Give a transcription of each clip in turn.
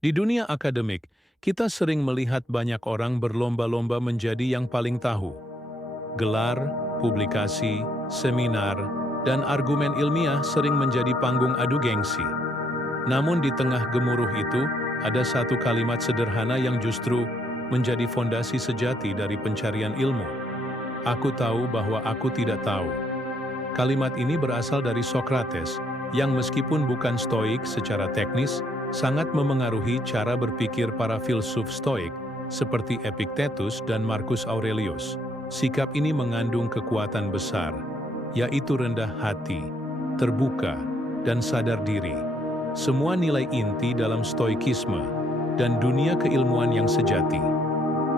Di dunia akademik, kita sering melihat banyak orang berlomba-lomba menjadi yang paling tahu. Gelar, publikasi, seminar, dan argumen ilmiah sering menjadi panggung adu gengsi. Namun di tengah gemuruh itu, ada satu kalimat sederhana yang justru menjadi fondasi sejati dari pencarian ilmu. Aku tahu bahwa aku tidak tahu. Kalimat ini berasal dari Socrates, yang meskipun bukan stoik secara teknis, sangat memengaruhi cara berpikir para filsuf stoik, seperti Epictetus dan Marcus Aurelius. Sikap ini mengandung kekuatan besar, yaitu rendah hati, terbuka, dan sadar diri. Semua nilai inti dalam stoikisme dan dunia keilmuan yang sejati.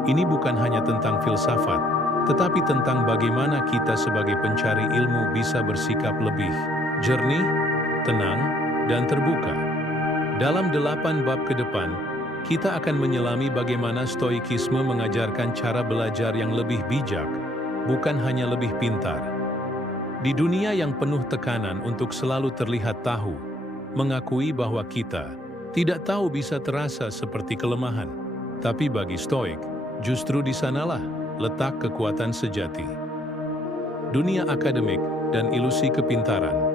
Ini bukan hanya tentang filsafat, tetapi tentang bagaimana kita sebagai pencari ilmu bisa bersikap lebih jernih, tenang, dan terbuka. Dalam 8 bab ke depan, kita akan menyelami bagaimana stoikisme mengajarkan cara belajar yang lebih bijak, bukan hanya lebih pintar. Di dunia yang penuh tekanan untuk selalu terlihat tahu, mengakui bahwa kita tidak tahu bisa terasa seperti kelemahan. Tapi bagi stoik, justru di sanalah letak kekuatan sejati. Dunia akademik dan ilusi kepintaran.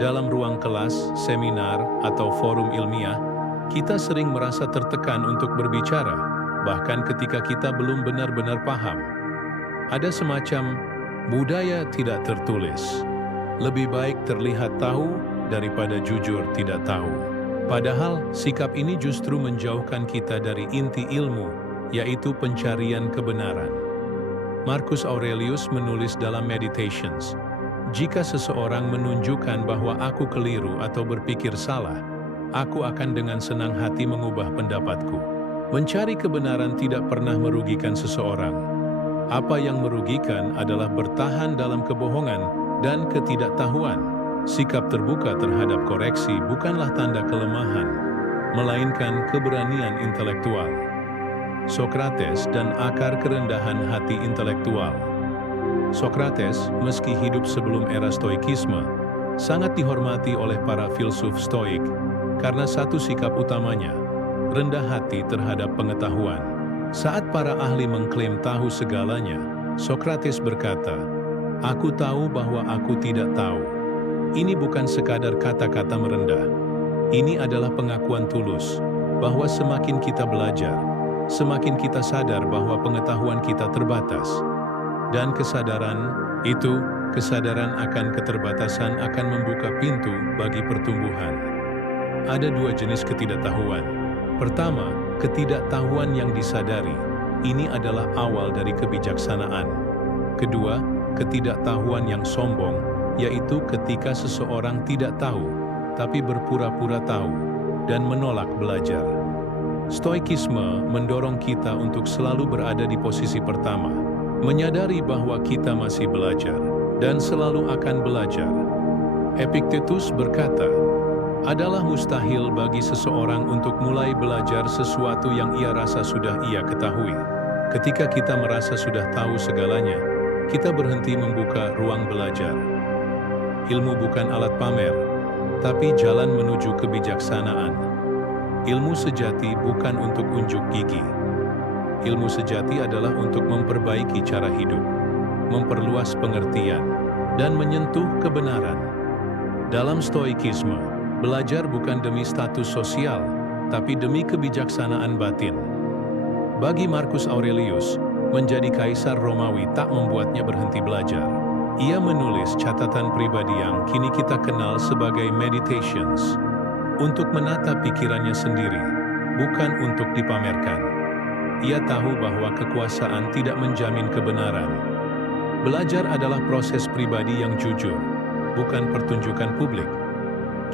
Dalam ruang kelas, seminar, atau forum ilmiah, kita sering merasa tertekan untuk berbicara, bahkan ketika kita belum benar-benar paham. Ada semacam budaya tidak tertulis. Lebih baik terlihat tahu daripada jujur tidak tahu. Padahal, sikap ini justru menjauhkan kita dari inti ilmu, yaitu pencarian kebenaran. Marcus Aurelius menulis dalam Meditations, "Jika seseorang menunjukkan bahwa aku keliru atau berpikir salah, aku akan dengan senang hati mengubah pendapatku." Mencari kebenaran tidak pernah merugikan seseorang. Apa yang merugikan adalah bertahan dalam kebohongan dan ketidaktahuan. Sikap terbuka terhadap koreksi bukanlah tanda kelemahan, melainkan keberanian intelektual. Socrates dan akar kerendahan hati intelektual. Socrates, meski hidup sebelum era stoikisme, sangat dihormati oleh para filsuf stoik karena satu sikap utamanya, rendah hati terhadap pengetahuan. Saat para ahli mengklaim tahu segalanya, Socrates berkata, "Aku tahu bahwa aku tidak tahu." Ini bukan sekadar kata-kata merendah. Ini adalah pengakuan tulus bahwa semakin kita belajar, semakin kita sadar bahwa pengetahuan kita terbatas. Dan kesadaran akan keterbatasan akan membuka pintu bagi pertumbuhan. Ada 2 jenis ketidaktahuan. Pertama, ketidaktahuan yang disadari. Ini adalah awal dari kebijaksanaan. Kedua, ketidaktahuan yang sombong, yaitu ketika seseorang tidak tahu, tapi berpura-pura tahu dan menolak belajar. Stoikisme mendorong kita untuk selalu berada di posisi pertama, menyadari bahwa kita masih belajar dan selalu akan belajar. Epictetus berkata, adalah mustahil bagi seseorang untuk mulai belajar sesuatu yang ia rasa sudah ia ketahui. Ketika kita merasa sudah tahu segalanya, kita berhenti membuka ruang belajar. Ilmu bukan alat pamer, tapi jalan menuju kebijaksanaan. Ilmu sejati bukan untuk unjuk gigi. Ilmu sejati adalah untuk memperbaiki cara hidup, memperluas pengertian, dan menyentuh kebenaran. Dalam stoikisme, belajar bukan demi status sosial, tapi demi kebijaksanaan batin. Bagi Marcus Aurelius, menjadi kaisar Romawi tak membuatnya berhenti belajar. Ia menulis catatan pribadi yang kini kita kenal sebagai Meditations, untuk menata pikirannya sendiri, bukan untuk dipamerkan. Ia tahu bahwa kekuasaan tidak menjamin kebenaran. Belajar adalah proses pribadi yang jujur, bukan pertunjukan publik.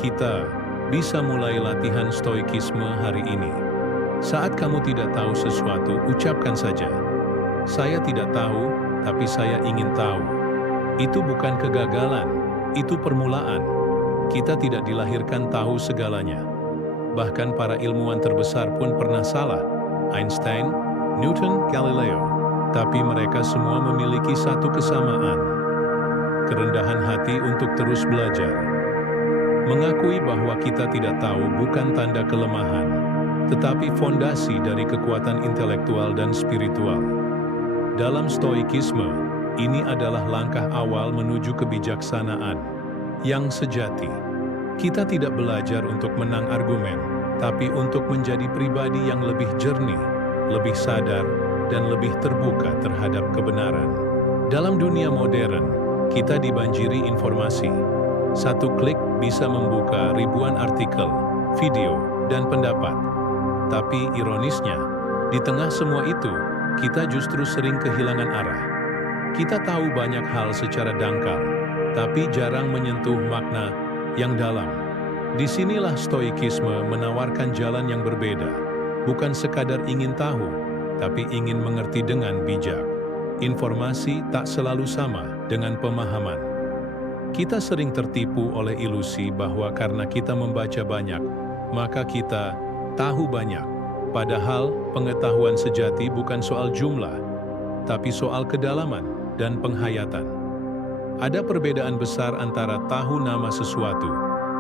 Kita bisa mulai latihan stoikisme hari ini. Saat kamu tidak tahu sesuatu, ucapkan saja, "Saya tidak tahu, tapi saya ingin tahu." Itu bukan kegagalan, itu permulaan. Kita tidak dilahirkan tahu segalanya. Bahkan para ilmuwan terbesar pun pernah salah. Einstein, Newton, Galileo. Tapi mereka semua memiliki satu kesamaan. Kerendahan hati untuk terus belajar. Mengakui bahwa kita tidak tahu bukan tanda kelemahan, tetapi fondasi dari kekuatan intelektual dan spiritual. Dalam Stoikisme, ini adalah langkah awal menuju kebijaksanaan yang sejati. Kita tidak belajar untuk menang argumen, tapi untuk menjadi pribadi yang lebih jernih, lebih sadar, dan lebih terbuka terhadap kebenaran. Dalam dunia modern, kita dibanjiri informasi. Satu klik bisa membuka ribuan artikel, video, dan pendapat. Tapi ironisnya, di tengah semua itu, kita justru sering kehilangan arah. Kita tahu banyak hal secara dangkal, tapi jarang menyentuh makna yang dalam. Disinilah Stoikisme menawarkan jalan yang berbeda, bukan sekadar ingin tahu, tapi ingin mengerti dengan bijak. Informasi tak selalu sama dengan pemahaman. Kita sering tertipu oleh ilusi bahwa karena kita membaca banyak, maka kita tahu banyak. Padahal pengetahuan sejati bukan soal jumlah, tapi soal kedalaman dan penghayatan. Ada perbedaan besar antara tahu nama sesuatu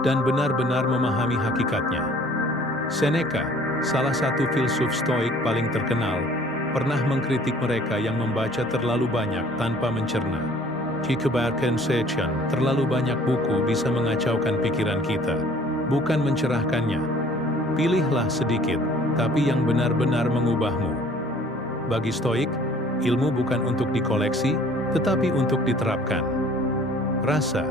dan benar-benar memahami hakikatnya. Seneca, salah satu filsuf Stoik paling terkenal, pernah mengkritik mereka yang membaca terlalu banyak tanpa mencerna. Kebanyakan section, terlalu banyak buku bisa mengacaukan pikiran kita, bukan mencerahkannya. Pilihlah sedikit, tapi yang benar-benar mengubahmu. Bagi Stoik, ilmu bukan untuk dikoleksi, tetapi untuk diterapkan. Rasa,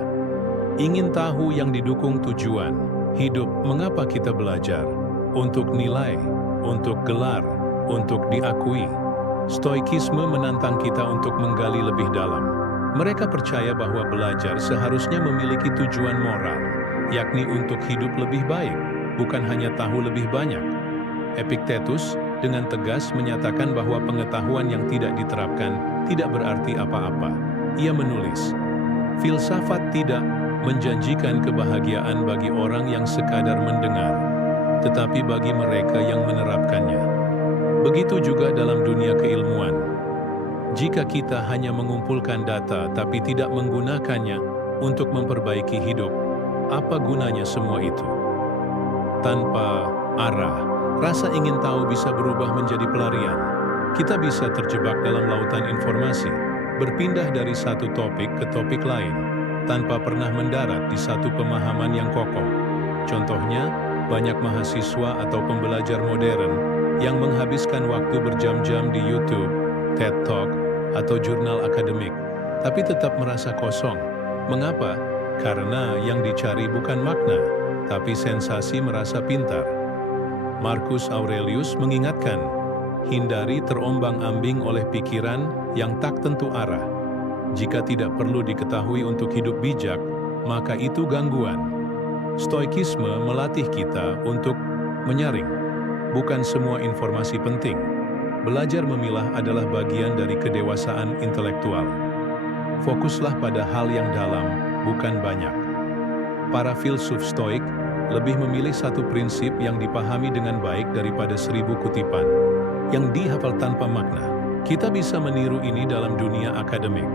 ingin tahu yang didukung tujuan, hidup, mengapa kita belajar, untuk nilai, untuk gelar, untuk diakui. Stoikisme menantang kita untuk menggali lebih dalam. Mereka percaya bahwa belajar seharusnya memiliki tujuan moral, yakni untuk hidup lebih baik, bukan hanya tahu lebih banyak. Epictetus dengan tegas menyatakan bahwa pengetahuan yang tidak diterapkan tidak berarti apa-apa. Ia menulis, filsafat tidak menjanjikan kebahagiaan bagi orang yang sekadar mendengar, tetapi bagi mereka yang menerapkannya. Begitu juga dalam dunia keilmuan. Jika kita hanya mengumpulkan data tapi tidak menggunakannya untuk memperbaiki hidup, apa gunanya semua itu? Tanpa arah, rasa ingin tahu bisa berubah menjadi pelarian. Kita bisa terjebak dalam lautan informasi, berpindah dari satu topik ke topik lain, tanpa pernah mendarat di satu pemahaman yang kokoh. Contohnya, banyak mahasiswa atau pembelajar modern yang menghabiskan waktu berjam-jam di YouTube, TED Talk, atau jurnal akademik, tapi tetap merasa kosong. Mengapa? Karena yang dicari bukan makna, tapi sensasi merasa pintar. Marcus Aurelius mengingatkan, hindari terombang-ambing oleh pikiran yang tak tentu arah. Jika tidak perlu diketahui untuk hidup bijak, maka itu gangguan. Stoikisme melatih kita untuk menyaring. Bukan semua informasi penting. Belajar memilah adalah bagian dari kedewasaan intelektual. Fokuslah pada hal yang dalam, bukan banyak. Para filsuf Stoik lebih memilih satu prinsip yang dipahami dengan baik daripada 1000 kutipan yang dihafal tanpa makna. Kita bisa meniru ini dalam dunia akademik.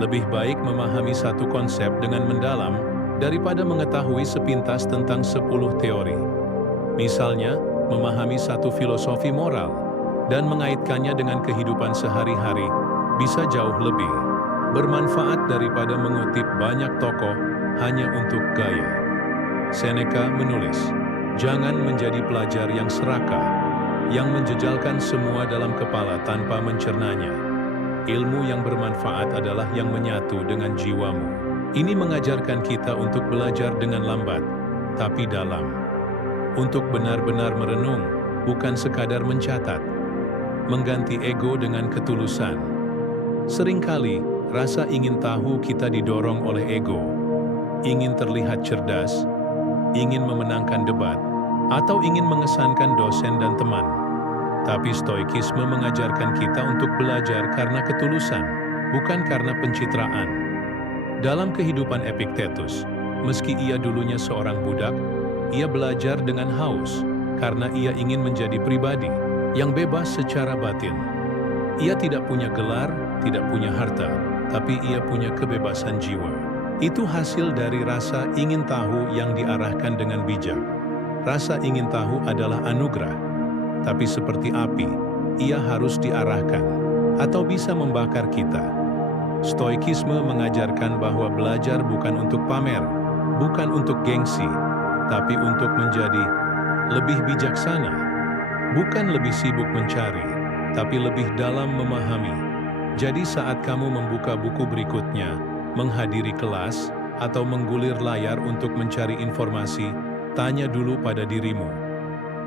Lebih baik memahami satu konsep dengan mendalam daripada mengetahui sepintas tentang 10 teori. Misalnya, memahami satu filosofi moral dan mengaitkannya dengan kehidupan sehari-hari bisa jauh lebih bermanfaat daripada mengutip banyak tokoh hanya untuk gaya. Seneca menulis, jangan menjadi pelajar yang serakah, yang menjejalkan semua dalam kepala tanpa mencernanya. Ilmu yang bermanfaat adalah yang menyatu dengan jiwamu. Ini mengajarkan kita untuk belajar dengan lambat, tapi dalam. Untuk benar-benar merenung, bukan sekadar mencatat. Mengganti ego dengan ketulusan. Seringkali, rasa ingin tahu kita didorong oleh ego. Ingin terlihat cerdas, ingin memenangkan debat, atau ingin mengesankan dosen dan teman. Tapi Stoikisme mengajarkan kita untuk belajar karena ketulusan, bukan karena pencitraan. Dalam kehidupan Epictetus, meski ia dulunya seorang budak, ia belajar dengan haus, karena ia ingin menjadi pribadi yang bebas secara batin. Ia tidak punya gelar, tidak punya harta, tapi ia punya kebebasan jiwa. Itu hasil dari rasa ingin tahu yang diarahkan dengan bijak. Rasa ingin tahu adalah anugerah, tapi seperti api, ia harus diarahkan, atau bisa membakar kita. Stoikisme mengajarkan bahwa belajar bukan untuk pamer, bukan untuk gengsi, tapi untuk menjadi lebih bijaksana, bukan lebih sibuk mencari, tapi lebih dalam memahami. Jadi saat kamu membuka buku berikutnya, menghadiri kelas, atau menggulir layar untuk mencari informasi, tanya dulu pada dirimu,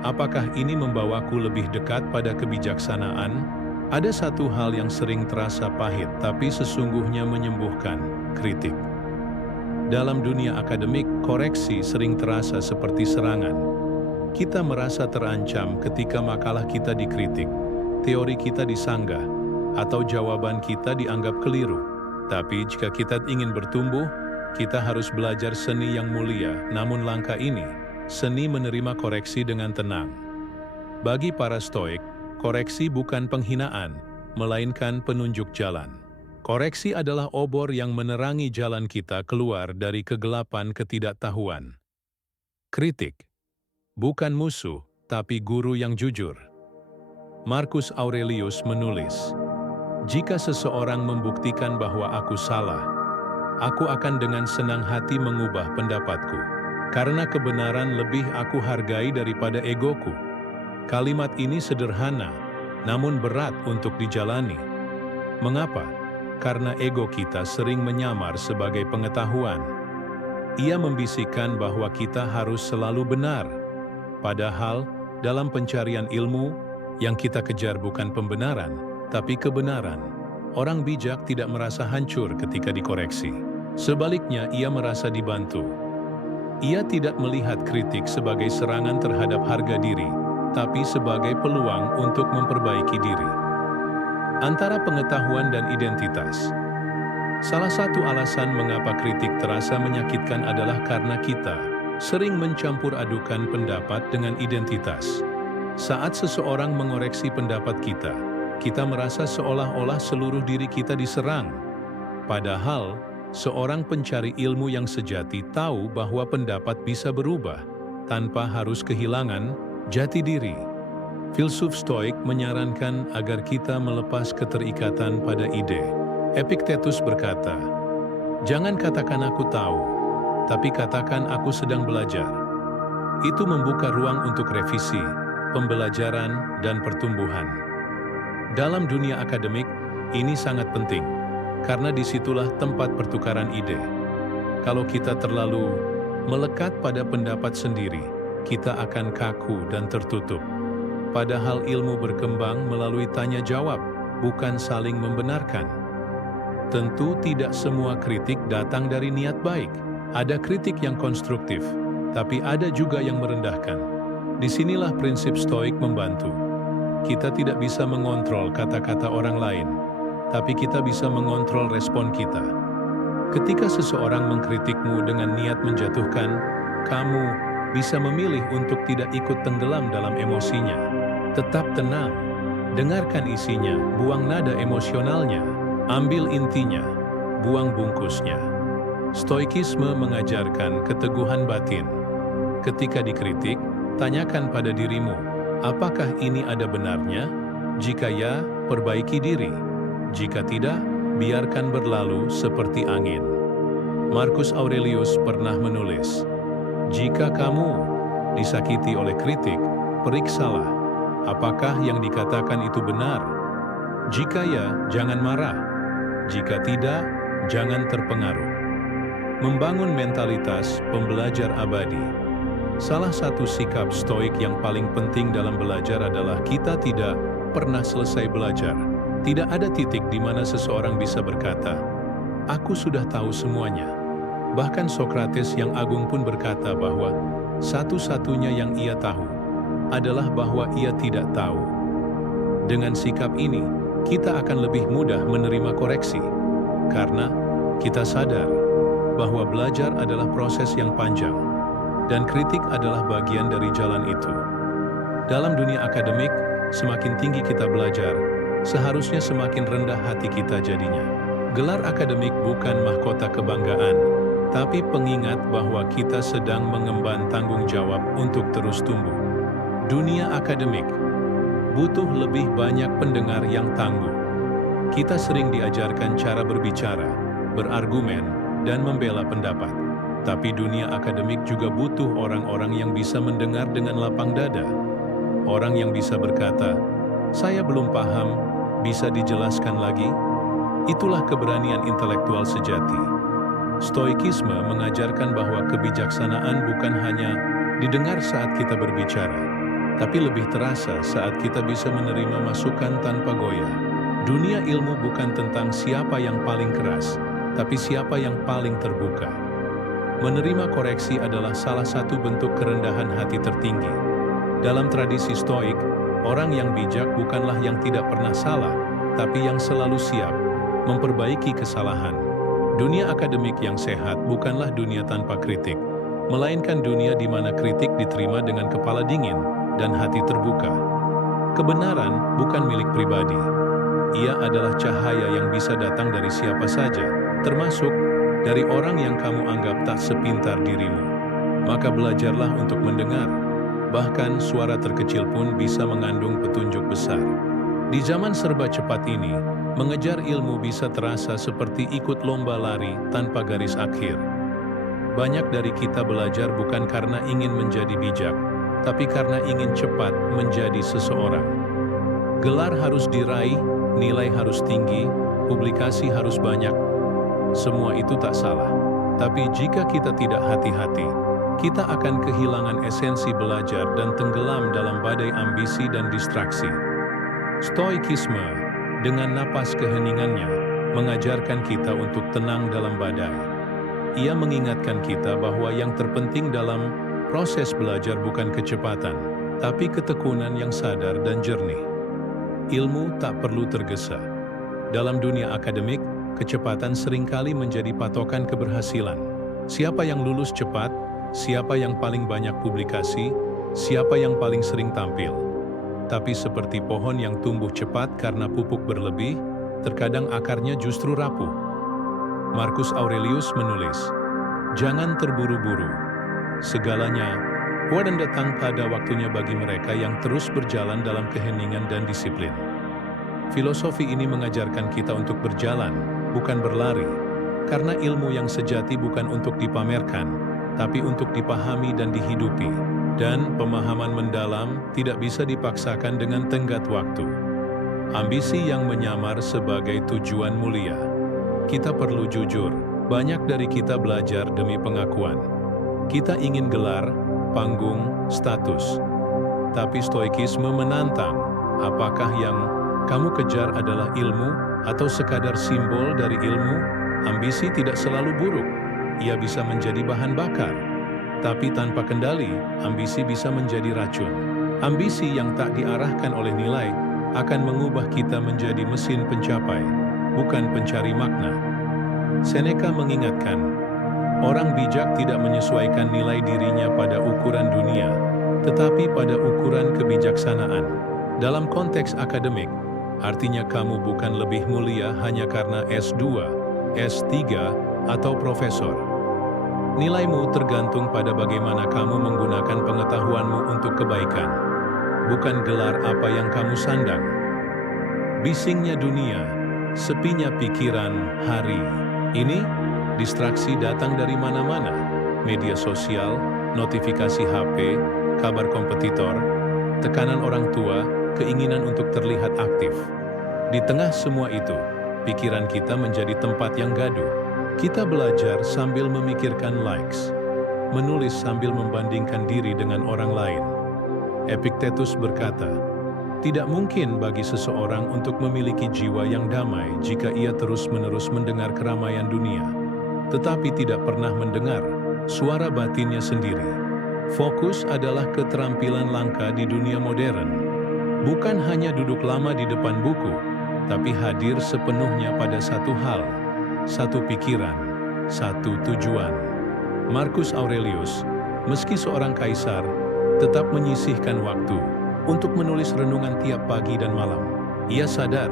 apakah ini membawaku lebih dekat pada kebijaksanaan? Ada satu hal yang sering terasa pahit tapi sesungguhnya menyembuhkan: kritik. Dalam dunia akademik, koreksi sering terasa seperti serangan. Kita merasa terancam ketika makalah kita dikritik, teori kita disanggah, atau jawaban kita dianggap keliru. Tapi jika kita ingin bertumbuh, kita harus belajar seni yang mulia. Namun langkah ini, seni menerima koreksi dengan tenang. Bagi para Stoik, koreksi bukan penghinaan, melainkan penunjuk jalan. Koreksi adalah obor yang menerangi jalan kita keluar dari kegelapan ketidaktahuan. Kritik bukan musuh, tapi guru yang jujur. Marcus Aurelius menulis, "Jika seseorang membuktikan bahwa aku salah, aku akan dengan senang hati mengubah pendapatku, karena kebenaran lebih aku hargai daripada egoku." Kalimat ini sederhana, namun berat untuk dijalani. Mengapa? Karena ego kita sering menyamar sebagai pengetahuan. Ia membisikkan bahwa kita harus selalu benar. Padahal, dalam pencarian ilmu, yang kita kejar bukan pembenaran, tapi kebenaran. Orang bijak tidak merasa hancur ketika dikoreksi. Sebaliknya, ia merasa dibantu. Ia tidak melihat kritik sebagai serangan terhadap harga diri, tapi sebagai peluang untuk memperbaiki diri. Antara pengetahuan dan identitas. Salah satu alasan mengapa kritik terasa menyakitkan adalah karena kita sering mencampur adukan pendapat dengan identitas. Saat seseorang mengoreksi pendapat kita, kita merasa seolah-olah seluruh diri kita diserang. Padahal, seorang pencari ilmu yang sejati tahu bahwa pendapat bisa berubah tanpa harus kehilangan jati diri. Filsuf Stoik menyarankan agar kita melepas keterikatan pada ide. Epictetus berkata, "Jangan katakan aku tahu, tapi katakan aku sedang belajar." Itu membuka ruang untuk revisi, pembelajaran, dan pertumbuhan. Dalam dunia akademik, ini sangat penting, karena disitulah tempat pertukaran ide. Kalau kita terlalu melekat pada pendapat sendiri, kita akan kaku dan tertutup. Padahal ilmu berkembang melalui tanya jawab, bukan saling membenarkan. Tentu tidak semua kritik datang dari niat baik. Ada kritik yang konstruktif, tapi ada juga yang merendahkan. Disinilah prinsip Stoik membantu. Kita tidak bisa mengontrol kata-kata orang lain, tapi kita bisa mengontrol respon kita. Ketika seseorang mengkritikmu dengan niat menjatuhkan, kamu bisa memilih untuk tidak ikut tenggelam dalam emosinya. Tetap tenang, dengarkan isinya, buang nada emosionalnya, ambil intinya, buang bungkusnya. Stoikisme mengajarkan keteguhan batin. Ketika dikritik, tanyakan pada dirimu, apakah ini ada benarnya? Jika ya, perbaiki diri. Jika tidak, biarkan berlalu seperti angin. Marcus Aurelius pernah menulis, "Jika kamu disakiti oleh kritik, periksalah, apakah yang dikatakan itu benar? Jika ya, jangan marah. Jika tidak, jangan terpengaruh." Membangun mentalitas pembelajar abadi. Salah satu sikap Stoik yang paling penting dalam belajar adalah kita tidak pernah selesai belajar. Tidak ada titik di mana seseorang bisa berkata, "Aku sudah tahu semuanya." Bahkan Sokrates yang agung pun berkata bahwa satu-satunya yang ia tahu adalah bahwa ia tidak tahu. Dengan sikap ini, kita akan lebih mudah menerima koreksi, karena kita sadar bahwa belajar adalah proses yang panjang, dan kritik adalah bagian dari jalan itu. Dalam dunia akademik, semakin tinggi kita belajar, seharusnya semakin rendah hati kita jadinya. Gelar akademik bukan mahkota kebanggaan, tapi pengingat bahwa kita sedang mengemban tanggung jawab untuk terus tumbuh. Dunia akademik butuh lebih banyak pendengar yang tangguh. Kita sering diajarkan cara berbicara, berargumen, dan membela pendapat. Tapi dunia akademik juga butuh orang-orang yang bisa mendengar dengan lapang dada. Orang yang bisa berkata, "Saya belum paham, bisa dijelaskan lagi?" Itulah keberanian intelektual sejati. Stoikisme mengajarkan bahwa kebijaksanaan bukan hanya didengar saat kita berbicara, tapi lebih terasa saat kita bisa menerima masukan tanpa goyah. Dunia ilmu bukan tentang siapa yang paling keras, tapi siapa yang paling terbuka. Menerima koreksi adalah salah satu bentuk kerendahan hati tertinggi. Dalam tradisi Stoik, orang yang bijak bukanlah yang tidak pernah salah, tapi yang selalu siap memperbaiki kesalahan. Dunia akademik yang sehat bukanlah dunia tanpa kritik, melainkan dunia di mana kritik diterima dengan kepala dingin dan hati terbuka. Kebenaran bukan milik pribadi. Ia adalah cahaya yang bisa datang dari siapa saja, termasuk dari orang yang kamu anggap tak sepintar dirimu. Maka belajarlah untuk mendengar. Bahkan suara terkecil pun bisa mengandung petunjuk besar. Di zaman serba cepat ini, mengejar ilmu bisa terasa seperti ikut lomba lari tanpa garis akhir. Banyak dari kita belajar bukan karena ingin menjadi bijak, tapi karena ingin cepat menjadi seseorang. Gelar harus diraih, nilai harus tinggi, publikasi harus banyak. Semua itu tak salah. Tapi jika kita tidak hati-hati, kita akan kehilangan esensi belajar dan tenggelam dalam badai ambisi dan distraksi. Stoikisme, dengan napas keheningannya, mengajarkan kita untuk tenang dalam badai. Ia mengingatkan kita bahwa yang terpenting dalam proses belajar bukan kecepatan, tapi ketekunan yang sadar dan jernih. Ilmu tak perlu tergesa. Dalam dunia akademik, kecepatan seringkali menjadi patokan keberhasilan. Siapa yang lulus cepat, siapa yang paling banyak publikasi, siapa yang paling sering tampil. Tapi seperti pohon yang tumbuh cepat karena pupuk berlebih, terkadang akarnya justru rapuh. Marcus Aurelius menulis, "Jangan terburu-buru. Segalanya akan datang pada waktunya bagi mereka yang terus berjalan dalam keheningan dan disiplin." Filosofi ini mengajarkan kita untuk berjalan, bukan berlari, karena ilmu yang sejati bukan untuk dipamerkan, tapi untuk dipahami dan dihidupi. Dan pemahaman mendalam tidak bisa dipaksakan dengan tenggat waktu. Ambisi yang menyamar sebagai tujuan mulia. Kita perlu jujur, banyak dari kita belajar demi pengakuan. Kita ingin gelar, panggung, status. Tapi Stoikisme menantang, apakah yang kamu kejar adalah ilmu atau sekadar simbol dari ilmu? Ambisi tidak selalu buruk, ia bisa menjadi bahan bakar. Tapi tanpa kendali, ambisi bisa menjadi racun. Ambisi yang tak diarahkan oleh nilai akan mengubah kita menjadi mesin pencapai, bukan pencari makna. Seneca mengingatkan, orang bijak tidak menyesuaikan nilai dirinya pada ukuran dunia, tetapi pada ukuran kebijaksanaan. Dalam konteks akademik, artinya kamu bukan lebih mulia hanya karena S2, S3, atau profesor. Nilaimu tergantung pada bagaimana kamu menggunakan pengetahuanmu untuk kebaikan, bukan gelar apa yang kamu sandang. Bisingnya dunia, sepinya pikiran hari ini, distraksi datang dari mana-mana, media sosial, notifikasi HP, kabar kompetitor, tekanan orang tua, keinginan untuk terlihat aktif. Di tengah semua itu, pikiran kita menjadi tempat yang gaduh. Kita belajar sambil memikirkan likes, menulis sambil membandingkan diri dengan orang lain. Epictetus berkata, tidak mungkin bagi seseorang untuk memiliki jiwa yang damai jika ia terus-menerus mendengar keramaian dunia, tetapi tidak pernah mendengar suara batinnya sendiri. Fokus adalah keterampilan langka di dunia modern. Bukan hanya duduk lama di depan buku, tapi hadir sepenuhnya pada satu hal, satu pikiran, satu tujuan. Marcus Aurelius, meski seorang kaisar, tetap menyisihkan waktu untuk menulis renungan tiap pagi dan malam. Ia sadar,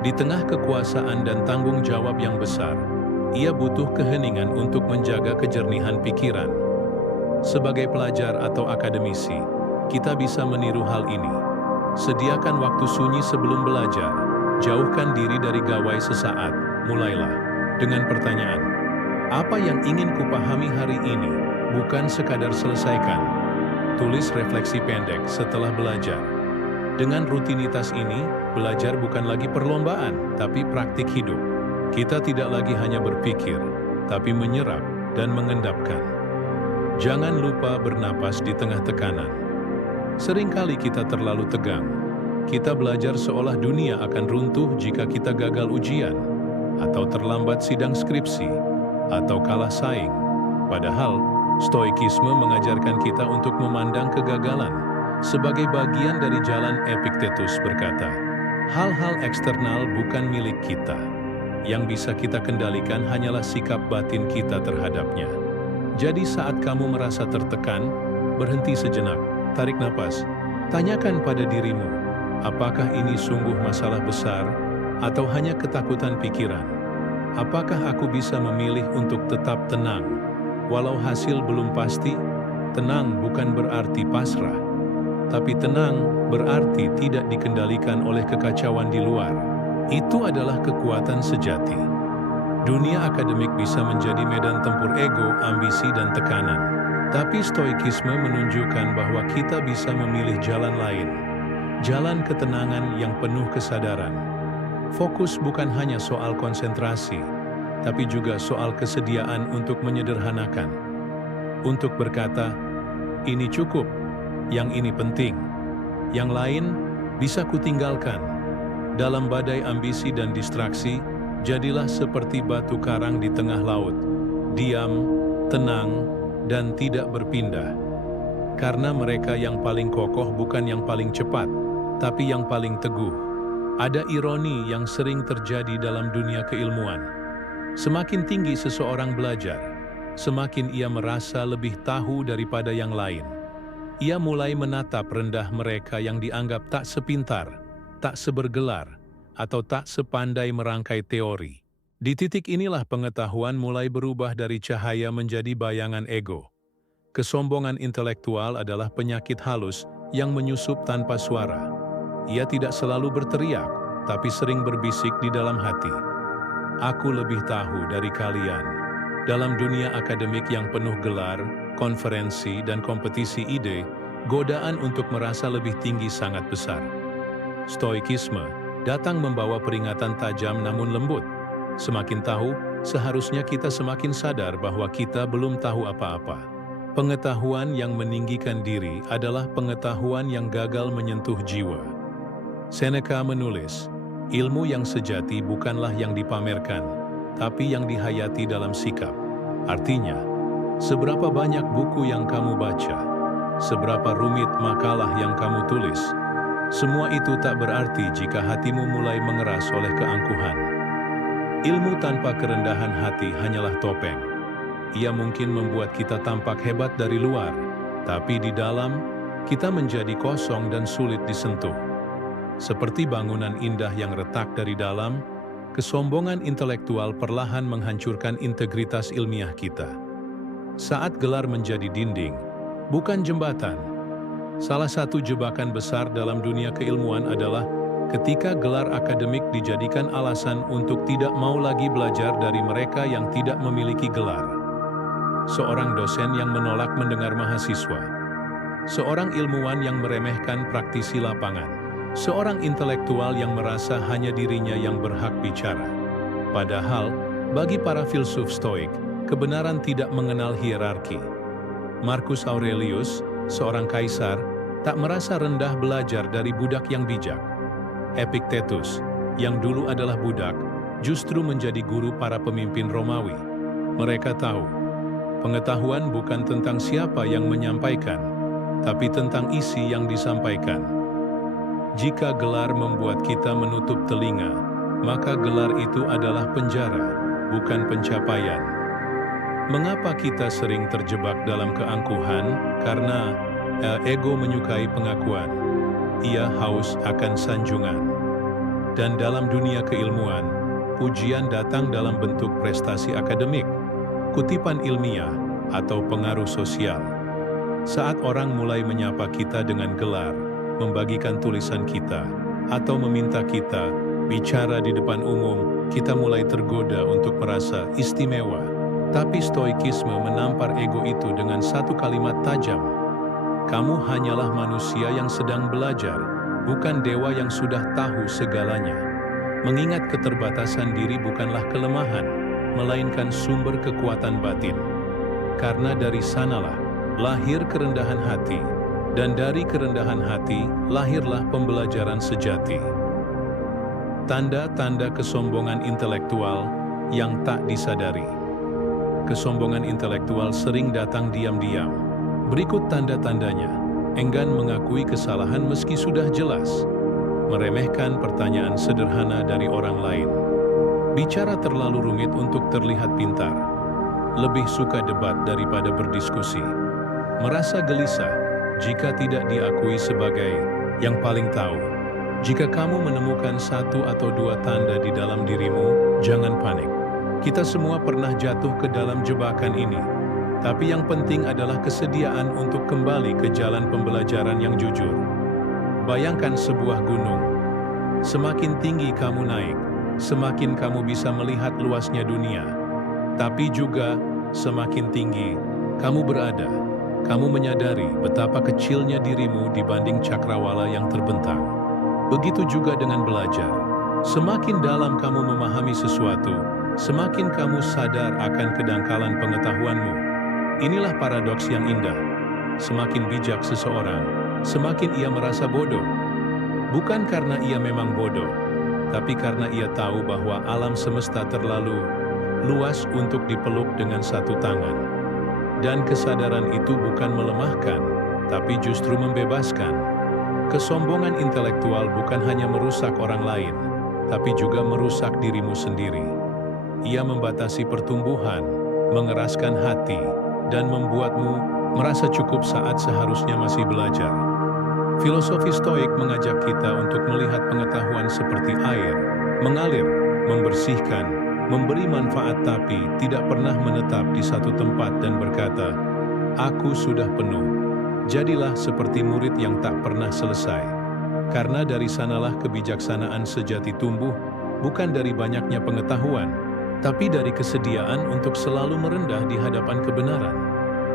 di tengah kekuasaan dan tanggung jawab yang besar, ia butuh keheningan untuk menjaga kejernihan pikiran. Sebagai pelajar atau akademisi, kita bisa meniru hal ini. Sediakan waktu sunyi sebelum belajar. Jauhkan diri dari gawai sesaat. Mulailah dengan pertanyaan, apa yang ingin kupahami hari ini? Bukan sekadar selesaikan. Tulis refleksi pendek setelah belajar. Dengan rutinitas ini, belajar bukan lagi perlombaan, tapi praktik hidup. Kita tidak lagi hanya berpikir, tapi menyerap dan mengendapkan. Jangan lupa bernapas di tengah tekanan. Seringkali kita terlalu tegang. Kita belajar seolah dunia akan runtuh jika kita gagal ujian, atau terlambat sidang skripsi, atau kalah saing. Padahal, Stoikisme mengajarkan kita untuk memandang kegagalan sebagai bagian dari jalan. Epictetus berkata, hal-hal eksternal bukan milik kita. Yang bisa kita kendalikan hanyalah sikap batin kita terhadapnya. Jadi saat kamu merasa tertekan, berhenti sejenak, tarik napas, tanyakan pada dirimu, apakah ini sungguh masalah besar atau hanya ketakutan pikiran? Apakah aku bisa memilih untuk tetap tenang? Walau hasil belum pasti, tenang bukan berarti pasrah. Tapi tenang berarti tidak dikendalikan oleh kekacauan di luar. Itu adalah kekuatan sejati. Dunia akademik bisa menjadi medan tempur ego, ambisi, dan tekanan. Tapi Stoikisme menunjukkan bahwa kita bisa memilih jalan lain. Jalan ketenangan yang penuh kesadaran. Fokus bukan hanya soal konsentrasi, tapi juga soal kesediaan untuk menyederhanakan. Untuk berkata, ini cukup, yang ini penting, yang lain bisa kutinggalkan. Dalam badai ambisi dan distraksi, jadilah seperti batu karang di tengah laut, diam, tenang, dan tidak berpindah. Karena mereka yang paling kokoh bukan yang paling cepat, tapi yang paling teguh. Ada ironi yang sering terjadi dalam dunia keilmuan. Semakin tinggi seseorang belajar, semakin ia merasa lebih tahu daripada yang lain. Ia mulai menatap rendah mereka yang dianggap tak sepintar, tak sebergelar, atau tak sepandai merangkai teori. Di titik inilah pengetahuan mulai berubah dari cahaya menjadi bayangan ego. Kesombongan intelektual adalah penyakit halus yang menyusup tanpa suara. Ia tidak selalu berteriak, tapi sering berbisik di dalam hati. Aku lebih tahu dari kalian. Dalam dunia akademik yang penuh gelar, konferensi, dan kompetisi ide, godaan untuk merasa lebih tinggi sangat besar. Stoikisme datang membawa peringatan tajam namun lembut. Semakin tahu, seharusnya kita semakin sadar bahwa kita belum tahu apa-apa. Pengetahuan yang meninggikan diri adalah pengetahuan yang gagal menyentuh jiwa. Seneca menulis, ilmu yang sejati bukanlah yang dipamerkan, tapi yang dihayati dalam sikap. Artinya, seberapa banyak buku yang kamu baca, seberapa rumit makalah yang kamu tulis, semua itu tak berarti jika hatimu mulai mengeras oleh keangkuhan. Ilmu tanpa kerendahan hati hanyalah topeng. Ia mungkin membuat kita tampak hebat dari luar, tapi di dalam, kita menjadi kosong dan sulit disentuh. Seperti bangunan indah yang retak dari dalam, kesombongan intelektual perlahan menghancurkan integritas ilmiah kita. Saat gelar menjadi dinding, bukan jembatan. Salah satu jebakan besar dalam dunia keilmuan adalah ketika gelar akademik dijadikan alasan untuk tidak mau lagi belajar dari mereka yang tidak memiliki gelar. Seorang dosen yang menolak mendengar mahasiswa. Seorang ilmuwan yang meremehkan praktisi lapangan. Seorang intelektual yang merasa hanya dirinya yang berhak bicara. Padahal, bagi para filsuf Stoik, kebenaran tidak mengenal hierarki. Marcus Aurelius, seorang kaisar, tak merasa rendah belajar dari budak yang bijak. Epictetus, yang dulu adalah budak, justru menjadi guru para pemimpin Romawi. Mereka tahu, pengetahuan bukan tentang siapa yang menyampaikan, tapi tentang isi yang disampaikan. Jika gelar membuat kita menutup telinga, maka gelar itu adalah penjara, bukan pencapaian. Mengapa kita sering terjebak dalam keangkuhan? Karena ego menyukai pengakuan. Ia haus akan sanjungan. Dan dalam dunia keilmuan, pujian datang dalam bentuk prestasi akademik, kutipan ilmiah, atau pengaruh sosial. Saat orang mulai menyapa kita dengan gelar, membagikan tulisan kita, atau meminta kita bicara di depan umum, kita mulai tergoda untuk merasa istimewa. Tapi stoikisme menampar ego itu dengan satu kalimat tajam. Kamu hanyalah manusia yang sedang belajar, bukan dewa yang sudah tahu segalanya. Mengingat keterbatasan diri bukanlah kelemahan, melainkan sumber kekuatan batin. Karena dari sanalah lahir kerendahan hati, dan dari kerendahan hati lahirlah pembelajaran sejati. Tanda-tanda kesombongan intelektual yang tak disadari. Kesombongan intelektual sering datang diam-diam. Berikut tanda-tandanya: enggan mengakui kesalahan meski sudah jelas, meremehkan pertanyaan sederhana dari orang lain, bicara terlalu rumit untuk terlihat pintar, lebih suka debat daripada berdiskusi, merasa gelisah jika tidak diakui sebagai yang paling tahu. Jika kamu menemukan satu atau dua tanda di dalam dirimu, jangan panik. Kita semua pernah jatuh ke dalam jebakan ini, tapi yang penting adalah kesediaan untuk kembali ke jalan pembelajaran yang jujur. Bayangkan sebuah gunung. Semakin tinggi kamu naik, semakin kamu bisa melihat luasnya dunia. Tapi juga, semakin tinggi kamu berada, kamu menyadari betapa kecilnya dirimu dibanding cakrawala yang terbentang. Begitu juga dengan belajar. Semakin dalam kamu memahami sesuatu, semakin kamu sadar akan kedangkalan pengetahuanmu. Inilah paradoks yang indah. Semakin bijak seseorang, semakin ia merasa bodoh. Bukan karena ia memang bodoh, tapi karena ia tahu bahwa alam semesta terlalu luas untuk dipeluk dengan satu tangan. Dan kesadaran itu bukan melemahkan, tapi justru membebaskan. Kesombongan intelektual bukan hanya merusak orang lain, tapi juga merusak dirimu sendiri. Ia membatasi pertumbuhan, mengeraskan hati, dan membuatmu merasa cukup saat seharusnya masih belajar. Filosofi Stoik mengajak kita untuk melihat pengetahuan seperti air, mengalir, membersihkan, memberi manfaat tapi tidak pernah menetap di satu tempat dan berkata, "Aku sudah penuh." Jadilah seperti murid yang tak pernah selesai. Karena dari sanalah kebijaksanaan sejati tumbuh, bukan dari banyaknya pengetahuan, tapi dari kesediaan untuk selalu merendah di hadapan kebenaran.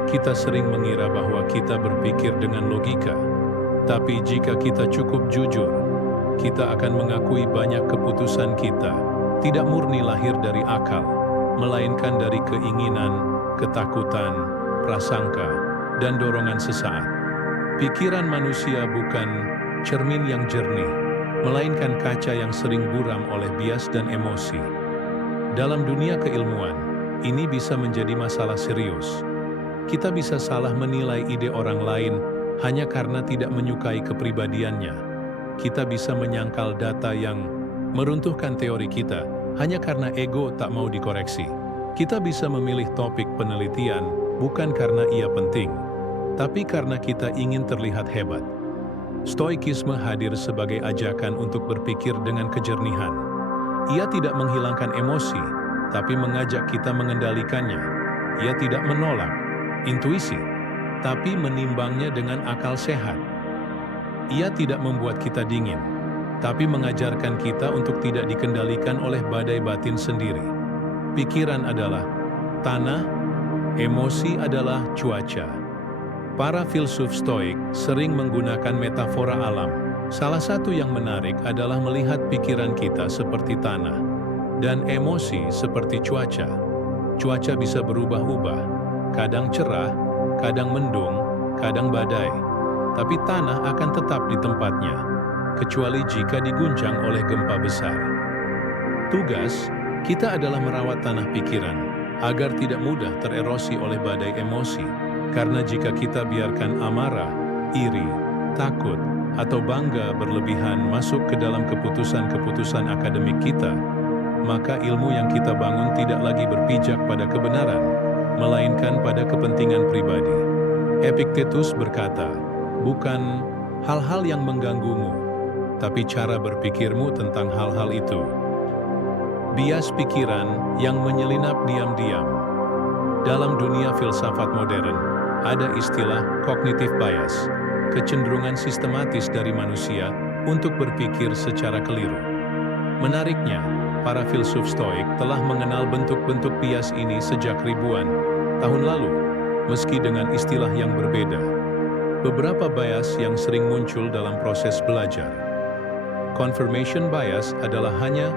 Kita sering mengira bahwa kita berpikir dengan logika, tapi jika kita cukup jujur, kita akan mengakui banyak keputusan kita tidak murni lahir dari akal, melainkan dari keinginan, ketakutan, prasangka, dan dorongan sesaat. Pikiran manusia bukan cermin yang jernih, melainkan kaca yang sering buram oleh bias dan emosi. Dalam dunia keilmuan, ini bisa menjadi masalah serius. Kita bisa salah menilai ide orang lain hanya karena tidak menyukai kepribadiannya. Kita bisa menyangkal data yang meruntuhkan teori kita hanya karena ego tak mau dikoreksi. Kita bisa memilih topik penelitian bukan karena ia penting, tapi karena kita ingin terlihat hebat. Stoikisme hadir sebagai ajakan untuk berpikir dengan kejernihan. Ia tidak menghilangkan emosi, tapi mengajak kita mengendalikannya. Ia tidak menolak intuisi, tapi menimbangnya dengan akal sehat. Ia tidak membuat kita dingin, tapi mengajarkan kita untuk tidak dikendalikan oleh badai batin sendiri. Pikiran adalah tanah, emosi adalah cuaca. Para filsuf Stoik sering menggunakan metafora alam. Salah satu yang menarik adalah melihat pikiran kita seperti tanah, dan emosi seperti cuaca. Cuaca bisa berubah-ubah, kadang cerah, kadang mendung, kadang badai. Tapi tanah akan tetap di tempatnya, kecuali jika diguncang oleh gempa besar. Tugas kita adalah merawat tanah pikiran, agar tidak mudah tererosi oleh badai emosi. Karena jika kita biarkan amarah, iri, takut, atau bangga berlebihan masuk ke dalam keputusan-keputusan akademik kita, maka ilmu yang kita bangun tidak lagi berpijak pada kebenaran, melainkan pada kepentingan pribadi. Epictetus berkata, bukan hal-hal yang mengganggumu, tapi cara berpikirmu tentang hal-hal itu. Bias pikiran yang menyelinap diam-diam. Dalam dunia filsafat modern, ada istilah cognitive bias. kecenderungan sistematis dari manusia untuk berpikir secara keliru. Menariknya, para filsuf Stoik telah mengenal bentuk-bentuk bias ini sejak ribuan tahun lalu, meski dengan istilah yang berbeda. Beberapa bias yang sering muncul dalam proses belajar. Confirmation bias adalah hanya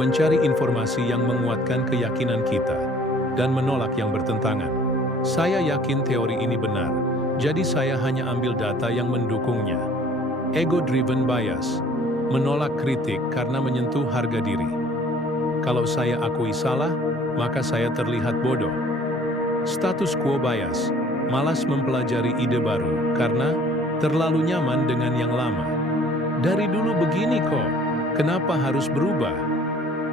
mencari informasi yang menguatkan keyakinan kita dan menolak yang bertentangan. Saya yakin teori ini benar, jadi saya hanya ambil data yang mendukungnya. Ego-driven bias, menolak kritik karena menyentuh harga diri. Kalau saya akui salah, maka saya terlihat bodoh. Status quo bias, malas mempelajari ide baru karena terlalu nyaman dengan yang lama. Dari dulu begini kok, kenapa harus berubah?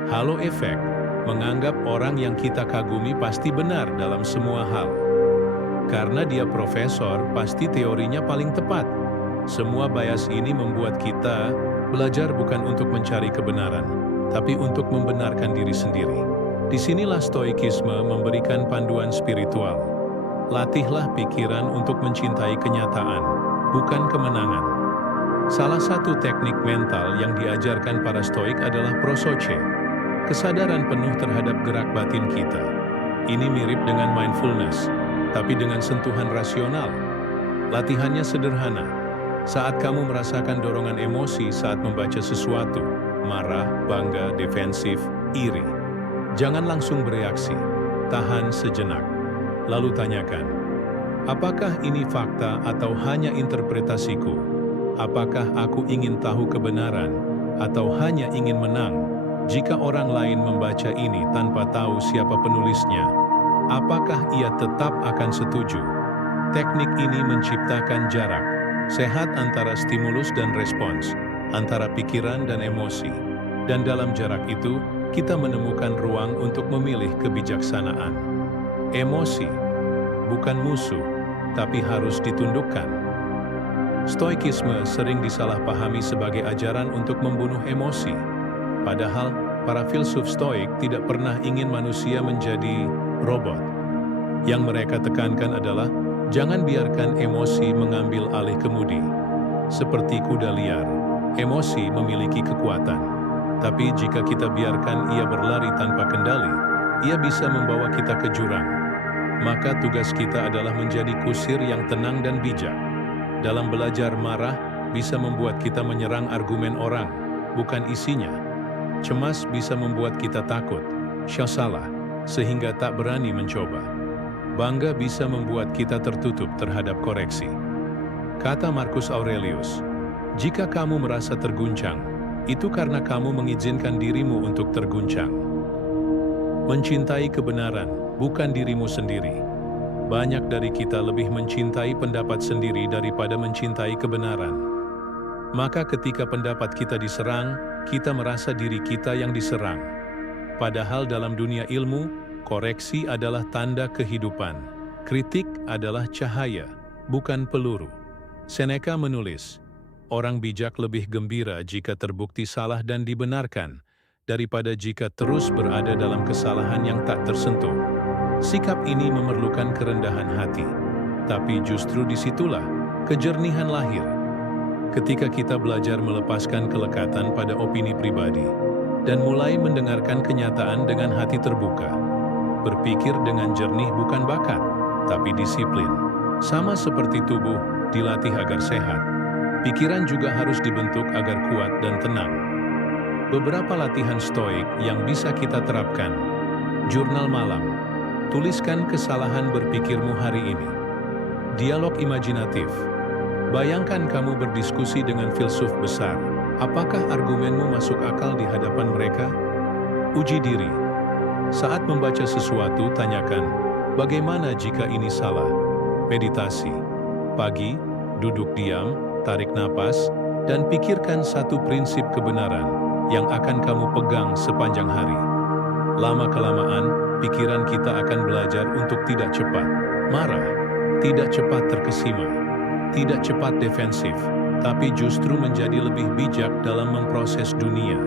Halo efek, menganggap orang yang kita kagumi pasti benar dalam semua hal. Karena dia profesor, pasti teorinya paling tepat. Semua bias ini membuat kita belajar bukan untuk mencari kebenaran, tapi untuk membenarkan diri sendiri. Disinilah Stoikisme memberikan panduan spiritual. Latihlah pikiran untuk mencintai kenyataan, bukan kemenangan. Salah satu teknik mental yang diajarkan para Stoik adalah prosoche, kesadaran penuh terhadap gerak batin kita. Ini mirip dengan mindfulness, tapi dengan sentuhan rasional. Latihannya sederhana. Saat kamu merasakan dorongan emosi saat membaca sesuatu, marah, bangga, defensif, iri, jangan langsung bereaksi. Tahan sejenak. Lalu tanyakan, apakah ini fakta atau hanya interpretasiku? Apakah aku ingin tahu kebenaran atau hanya ingin menang? Jika orang lain membaca ini tanpa tahu siapa penulisnya, apakah ia tetap akan setuju? Teknik ini menciptakan jarak sehat antara stimulus dan respons, antara pikiran dan emosi. Dan dalam jarak itu, kita menemukan ruang untuk memilih kebijaksanaan. Emosi bukan musuh, tapi harus ditundukkan. Stoikisme sering disalahpahami sebagai ajaran untuk membunuh emosi. Padahal, para filsuf Stoik tidak pernah ingin manusia menjadi robot. Yang mereka tekankan adalah, jangan biarkan emosi mengambil alih kemudi. Seperti kuda liar, emosi memiliki kekuatan. Tapi jika kita biarkan ia berlari tanpa kendali, ia bisa membawa kita ke jurang. Maka tugas kita adalah menjadi kusir yang tenang dan bijak. Dalam belajar, marah bisa membuat kita menyerang argumen orang, bukan isinya. Cemas bisa membuat kita takut, salah, sehingga tak berani mencoba. Bangga bisa membuat kita tertutup terhadap koreksi. Kata Marcus Aurelius, jika kamu merasa terguncang, itu karena kamu mengizinkan dirimu untuk terguncang. Mencintai kebenaran, bukan dirimu sendiri. Banyak dari kita lebih mencintai pendapat sendiri daripada mencintai kebenaran. Maka ketika pendapat kita diserang, kita merasa diri kita yang diserang. Padahal dalam dunia ilmu, koreksi adalah tanda kehidupan. Kritik adalah cahaya, bukan peluru. Seneca menulis, orang bijak lebih gembira jika terbukti salah dan dibenarkan, daripada jika terus berada dalam kesalahan yang tak tersentuh. Sikap ini memerlukan kerendahan hati, tapi justru disitulah kejernihan lahir. Ketika kita belajar melepaskan kelekatan pada opini pribadi dan mulai mendengarkan kenyataan dengan hati terbuka, berpikir dengan jernih bukan bakat, tapi disiplin. Sama seperti tubuh dilatih agar sehat, pikiran juga harus dibentuk agar kuat dan tenang. Beberapa latihan Stoik yang bisa kita terapkan. Jurnal malam. Tuliskan kesalahan berpikirmu hari ini. Dialog imajinatif. Bayangkan kamu berdiskusi dengan filsuf besar. Apakah argumenmu masuk akal di hadapan mereka? Uji diri. Saat membaca sesuatu, tanyakan, bagaimana jika ini salah? Meditasi. Pagi, duduk diam, tarik napas, dan pikirkan satu prinsip kebenaran yang akan kamu pegang sepanjang hari. Lama-kelamaan, pikiran kita akan belajar untuk tidak cepat marah, tidak cepat terkesima, tidak cepat defensif, tapi justru menjadi lebih bijak dalam memproses dunia.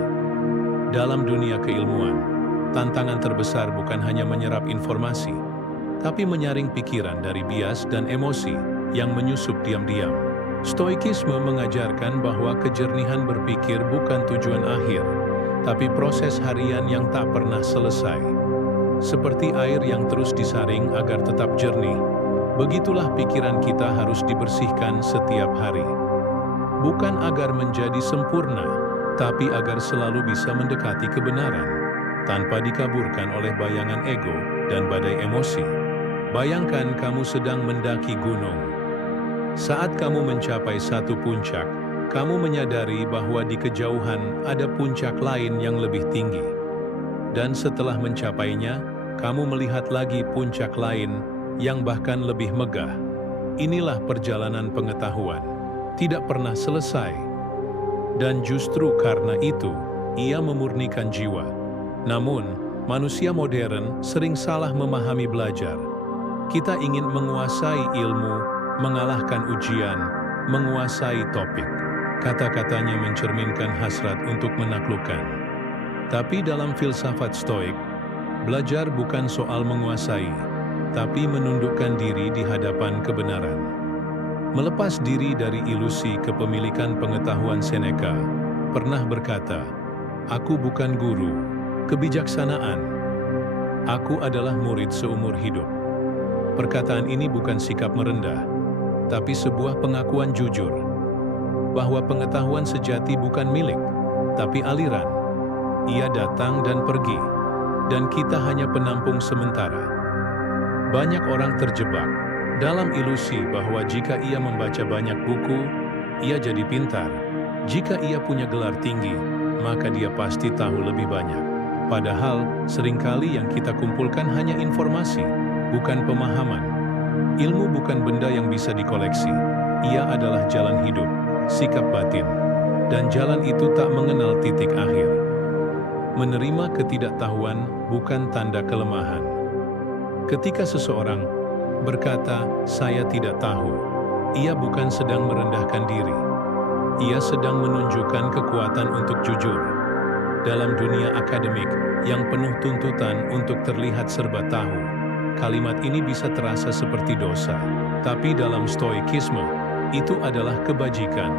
Dalam dunia keilmuan, tantangan terbesar bukan hanya menyerap informasi, tapi menyaring pikiran dari bias dan emosi yang menyusup diam-diam. Stoikisme mengajarkan bahwa kejernihan berpikir bukan tujuan akhir, tapi proses harian yang tak pernah selesai. Seperti air yang terus disaring agar tetap jernih, begitulah pikiran kita harus dibersihkan setiap hari. Bukan agar menjadi sempurna, tapi agar selalu bisa mendekati kebenaran, tanpa dikaburkan oleh bayangan ego dan badai emosi. Bayangkan kamu sedang mendaki gunung. Saat kamu mencapai satu puncak, kamu menyadari bahwa di kejauhan ada puncak lain yang lebih tinggi. Dan setelah mencapainya, kamu melihat lagi puncak lain yang bahkan lebih megah. Inilah perjalanan pengetahuan, tidak pernah selesai. Dan justru karena itu, ia memurnikan jiwa. Namun, manusia modern sering salah memahami belajar. Kita ingin menguasai ilmu, mengalahkan ujian, menguasai topik. Kata-katanya mencerminkan hasrat untuk menaklukkan. Tapi dalam filsafat Stoik, belajar bukan soal menguasai, tapi menundukkan diri di hadapan kebenaran. Melepas diri dari ilusi kepemilikan pengetahuan. Seneca pernah berkata, "Aku bukan guru kebijaksanaan. Aku adalah murid seumur hidup." Perkataan ini bukan sikap merendah, tapi sebuah pengakuan jujur bahwa pengetahuan sejati bukan milik, tapi aliran. Ia datang dan pergi, dan kita hanya penampung sementara. Banyak orang terjebak dalam ilusi bahwa jika ia membaca banyak buku, ia jadi pintar. Jika ia punya gelar tinggi, maka dia pasti tahu lebih banyak. Padahal, seringkali yang kita kumpulkan hanya informasi, bukan pemahaman. Ilmu bukan benda yang bisa dikoleksi. Ia adalah jalan hidup, sikap batin, dan jalan itu tak mengenal titik akhir. Menerima ketidaktahuan bukan tanda kelemahan. Ketika seseorang berkata, "Saya tidak tahu," ia bukan sedang merendahkan diri. Ia sedang menunjukkan kekuatan untuk jujur. Dalam dunia akademik yang penuh tuntutan untuk terlihat serba tahu, kalimat ini bisa terasa seperti dosa. Tapi dalam Stoikisme, itu adalah kebajikan.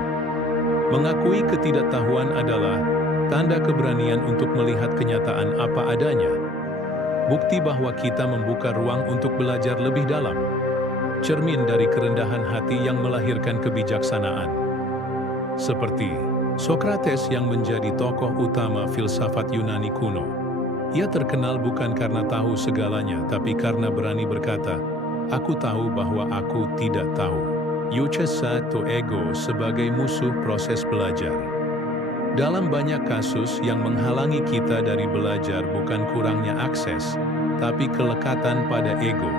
Mengakui ketidaktahuan adalah tanda keberanian untuk melihat kenyataan apa adanya. Bukti bahwa kita membuka ruang untuk belajar lebih dalam. Cermin dari kerendahan hati yang melahirkan kebijaksanaan. Seperti Sokrates yang menjadi tokoh utama filsafat Yunani kuno. Ia terkenal bukan karena tahu segalanya, tapi karena berani berkata, "Aku tahu bahwa aku tidak tahu." Euchesa to ego sebagai musuh proses belajar. Dalam banyak kasus yang menghalangi kita dari belajar bukan kurangnya akses, tapi kelekatan pada ego.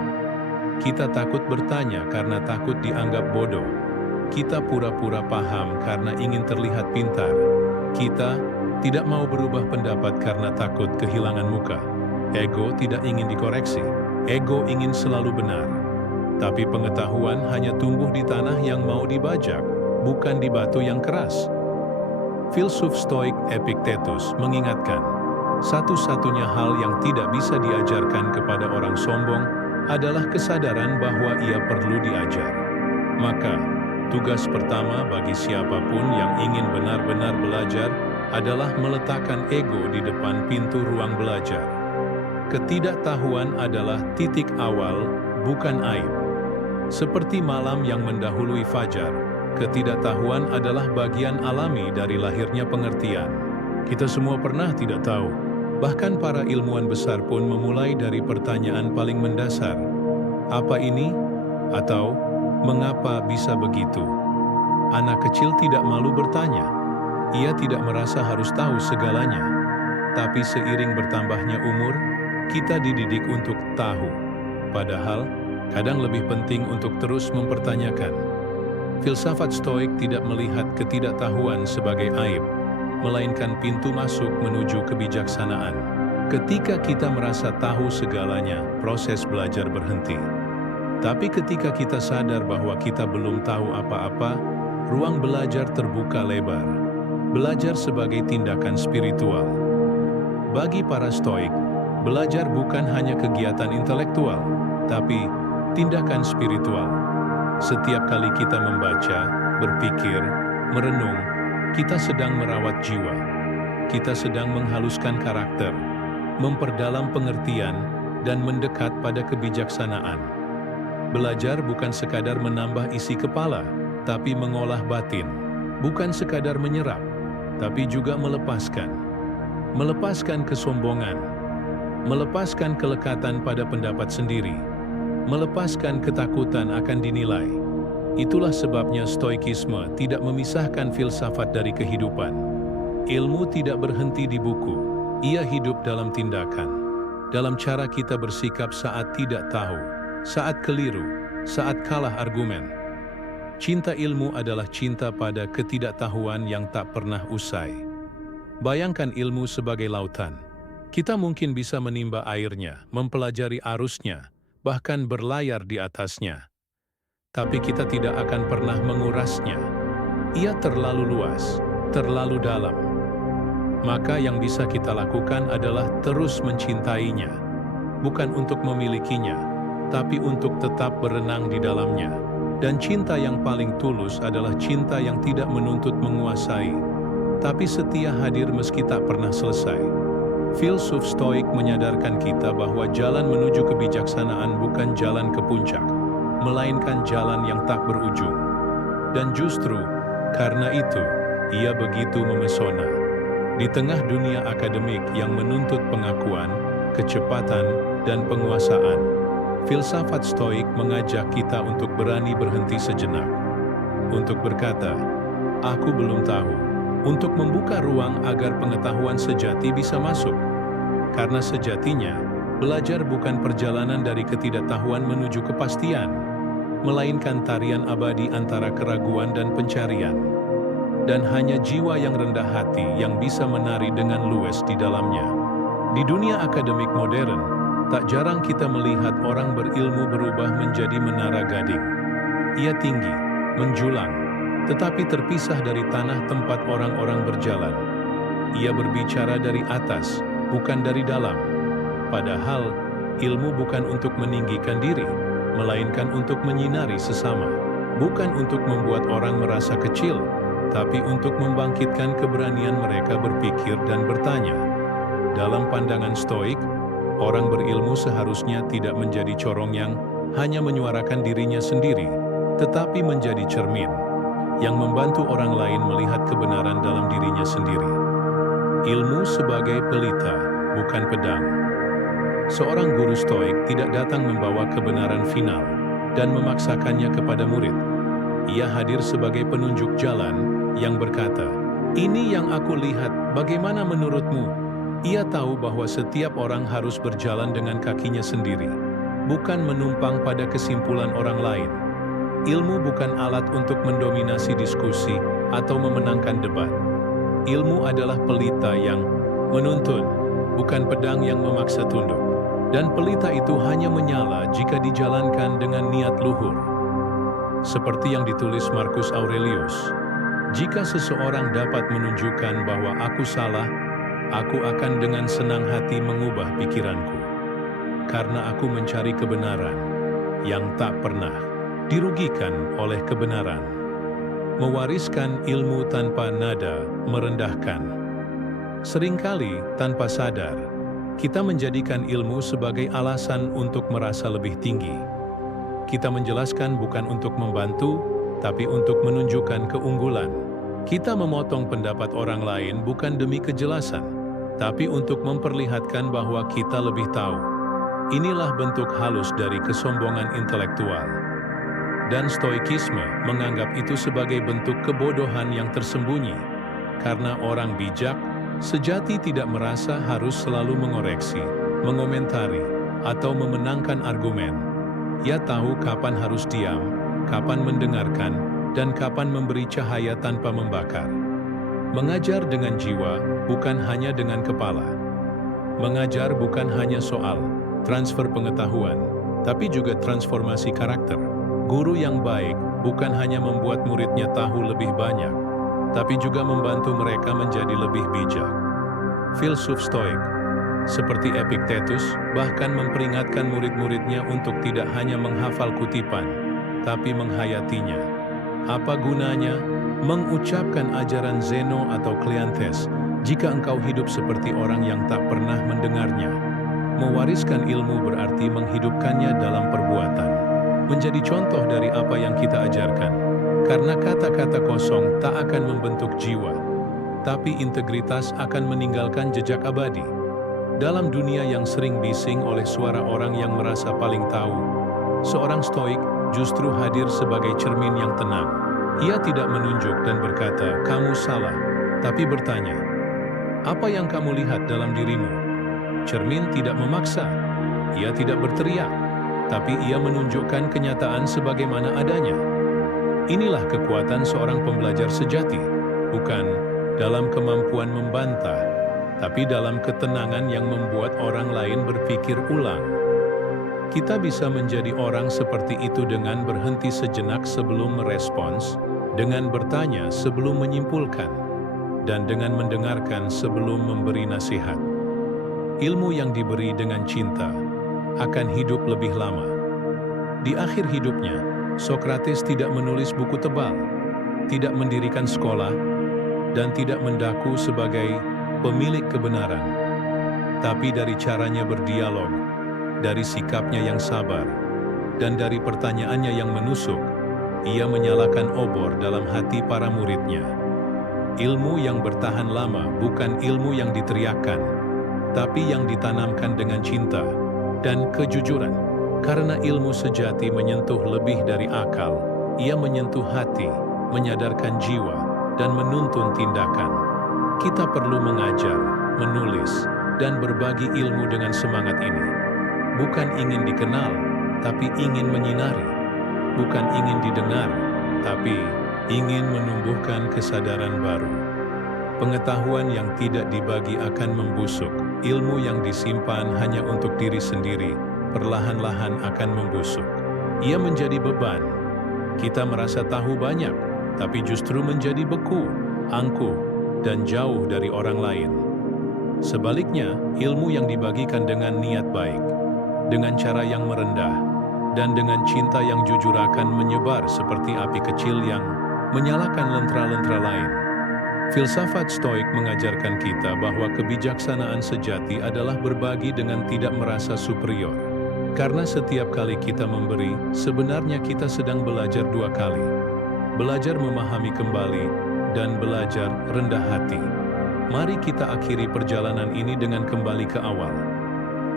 Kita takut bertanya karena takut dianggap bodoh. Kita pura-pura paham karena ingin terlihat pintar. Kita tidak mau berubah pendapat karena takut kehilangan muka. Ego tidak ingin dikoreksi. Ego ingin selalu benar. Tapi pengetahuan hanya tumbuh di tanah yang mau dibajak, bukan di batu yang keras. Filsuf Stoik Epictetus mengingatkan, satu-satunya hal yang tidak bisa diajarkan kepada orang sombong adalah kesadaran bahwa ia perlu diajar. Maka, tugas pertama bagi siapapun yang ingin benar-benar belajar adalah meletakkan ego di depan pintu ruang belajar. Ketidaktahuan adalah titik awal, bukan aib. Seperti malam yang mendahului fajar, ketidaktahuan adalah bagian alami dari lahirnya pengertian. Kita semua pernah tidak tahu. Bahkan para ilmuwan besar pun memulai dari pertanyaan paling mendasar. Apa ini? Atau, mengapa bisa begitu? Anak kecil tidak malu bertanya. Ia tidak merasa harus tahu segalanya. Tapi seiring bertambahnya umur, kita dididik untuk tahu. Padahal, kadang lebih penting untuk terus mempertanyakan. Filsafat Stoik tidak melihat ketidaktahuan sebagai aib, melainkan pintu masuk menuju kebijaksanaan. Ketika kita merasa tahu segalanya, proses belajar berhenti. Tapi ketika kita sadar bahwa kita belum tahu apa-apa, ruang belajar terbuka lebar. Belajar sebagai tindakan spiritual. Bagi para Stoik, belajar bukan hanya kegiatan intelektual, tapi tindakan spiritual. Setiap kali kita membaca, berpikir, merenung, kita sedang merawat jiwa. Kita sedang menghaluskan karakter, memperdalam pengertian, dan mendekat pada kebijaksanaan. Belajar bukan sekadar menambah isi kepala, tapi mengolah batin. Bukan sekadar menyerap, tapi juga melepaskan. Melepaskan kesombongan, melepaskan kelekatan pada pendapat sendiri, melepaskan ketakutan akan dinilai. Itulah sebabnya stoikisme tidak memisahkan filsafat dari kehidupan. Ilmu tidak berhenti di buku, ia hidup dalam tindakan, dalam cara kita bersikap saat tidak tahu, saat keliru, saat kalah argumen. Cinta ilmu adalah cinta pada ketidaktahuan yang tak pernah usai. Bayangkan ilmu sebagai lautan. Kita mungkin bisa menimba airnya, mempelajari arusnya, bahkan berlayar di atasnya. Tapi kita tidak akan pernah mengurasnya. Ia terlalu luas, terlalu dalam. Maka yang bisa kita lakukan adalah terus mencintainya. Bukan untuk memilikinya, tapi untuk tetap berenang di dalamnya. Dan cinta yang paling tulus adalah cinta yang tidak menuntut menguasai, tapi setia hadir meski tak pernah selesai. Filsuf Stoik menyadarkan kita bahwa jalan menuju kebijaksanaan bukan jalan ke puncak, melainkan jalan yang tak berujung. Dan justru karena itu, ia begitu memesona. Di tengah dunia akademik yang menuntut pengakuan, kecepatan, dan penguasaan, filsafat Stoik mengajak kita untuk berani berhenti sejenak. Untuk berkata, "Aku belum tahu." Untuk membuka ruang agar pengetahuan sejati bisa masuk. Karena sejatinya, belajar bukan perjalanan dari ketidaktahuan menuju kepastian, melainkan tarian abadi antara keraguan dan pencarian. Dan hanya jiwa yang rendah hati yang bisa menari dengan luwes di dalamnya. Di dunia akademik modern, tak jarang kita melihat orang berilmu berubah menjadi menara gading. Ia tinggi, menjulang, tetapi terpisah dari tanah tempat orang-orang berjalan. Ia berbicara dari atas, bukan dari dalam. Padahal, ilmu bukan untuk meninggikan diri, melainkan untuk menyinari sesama. Bukan untuk membuat orang merasa kecil, tapi untuk membangkitkan keberanian mereka berpikir dan bertanya. Dalam pandangan Stoik, orang berilmu seharusnya tidak menjadi corong yang hanya menyuarakan dirinya sendiri, tetapi menjadi cermin yang membantu orang lain melihat kebenaran dalam dirinya sendiri. Ilmu sebagai pelita, bukan pedang. Seorang guru Stoik tidak datang membawa kebenaran final dan memaksakannya kepada murid. Ia hadir sebagai penunjuk jalan yang berkata, "Ini yang aku lihat, bagaimana menurutmu?" Ia tahu bahwa setiap orang harus berjalan dengan kakinya sendiri, bukan menumpang pada kesimpulan orang lain. Ilmu bukan alat untuk mendominasi diskusi atau memenangkan debat. Ilmu adalah pelita yang menuntun, bukan pedang yang memaksa tunduk. Dan pelita itu hanya menyala jika dijalankan dengan niat luhur. Seperti yang ditulis Marcus Aurelius, "Jika seseorang dapat menunjukkan bahwa aku salah, aku akan dengan senang hati mengubah pikiranku. Karena aku mencari kebenaran yang tak pernah dirugikan oleh kebenaran." Mewariskan ilmu tanpa nada merendahkan. Seringkali tanpa sadar, kita menjadikan ilmu sebagai alasan untuk merasa lebih tinggi. Kita menjelaskan bukan untuk membantu, tapi untuk menunjukkan keunggulan. Kita memotong pendapat orang lain bukan demi kejelasan, tapi untuk memperlihatkan bahwa kita lebih tahu. Inilah bentuk halus dari kesombongan intelektual. Dan Stoikisme menganggap itu sebagai bentuk kebodohan yang tersembunyi, karena orang bijak sejati tidak merasa harus selalu mengoreksi, mengomentari, atau memenangkan argumen. Ia tahu kapan harus diam, kapan mendengarkan, dan kapan memberi cahaya tanpa membakar. Mengajar dengan jiwa, bukan hanya dengan kepala. Mengajar bukan hanya soal transfer pengetahuan, tapi juga transformasi karakter. Guru yang baik bukan hanya membuat muridnya tahu lebih banyak, tapi juga membantu mereka menjadi lebih bijak. Filsuf Stoik, seperti Epictetus, bahkan memperingatkan murid-muridnya untuk tidak hanya menghafal kutipan, tapi menghayatinya. Apa gunanya mengucapkan ajaran Zeno atau Kleanthes jika engkau hidup seperti orang yang tak pernah mendengarnya? Mewariskan ilmu berarti menghidupkannya dalam perbuatan. Menjadi contoh dari apa yang kita ajarkan. Karena kata-kata kosong tak akan membentuk jiwa, tapi integritas akan meninggalkan jejak abadi. Dalam dunia yang sering bising oleh suara orang yang merasa paling tahu, seorang stoik justru hadir sebagai cermin yang tenang. Ia tidak menunjuk dan berkata, "Kamu salah," tapi bertanya, "Apa yang kamu lihat dalam dirimu?" Cermin tidak memaksa, ia tidak berteriak, tapi ia menunjukkan kenyataan sebagaimana adanya. Inilah kekuatan seorang pembelajar sejati, bukan dalam kemampuan membantah, tapi dalam ketenangan yang membuat orang lain berpikir ulang. Kita bisa menjadi orang seperti itu dengan berhenti sejenak sebelum merespons, dengan bertanya sebelum menyimpulkan, dan dengan mendengarkan sebelum memberi nasihat. Ilmu yang diberi dengan cinta akan hidup lebih lama. Di akhir hidupnya, Sokrates tidak menulis buku tebal, tidak mendirikan sekolah, dan tidak mendaku sebagai pemilik kebenaran. Tapi dari caranya berdialog, dari sikapnya yang sabar, dan dari pertanyaannya yang menusuk, ia menyalakan obor dalam hati para muridnya. Ilmu yang bertahan lama bukan ilmu yang diteriakkan, tapi yang ditanamkan dengan cinta dan kejujuran. Karena ilmu sejati menyentuh lebih dari akal, ia menyentuh hati, menyadarkan jiwa, dan menuntun tindakan. Kita perlu mengajar, menulis, dan berbagi ilmu dengan semangat ini. Bukan ingin dikenal, tapi ingin menyinari. Bukan ingin didengar, tapi ingin menumbuhkan kesadaran baru. Pengetahuan yang tidak dibagi akan membusuk. Ilmu yang disimpan hanya untuk diri sendiri perlahan-lahan akan membusuk. Ia menjadi beban. Kita merasa tahu banyak, tapi justru menjadi beku, angkuh, dan jauh dari orang lain. Sebaliknya, ilmu yang dibagikan dengan niat baik, dengan cara yang merendah, dan dengan cinta yang jujur akan menyebar seperti api kecil yang menyalakan lentera-lentera lain. Filsafat Stoik mengajarkan kita bahwa kebijaksanaan sejati adalah berbagi dengan tidak merasa superior. Karena setiap kali kita memberi, sebenarnya kita sedang belajar dua kali. Belajar memahami kembali, dan belajar rendah hati. Mari kita akhiri perjalanan ini dengan kembali ke awal.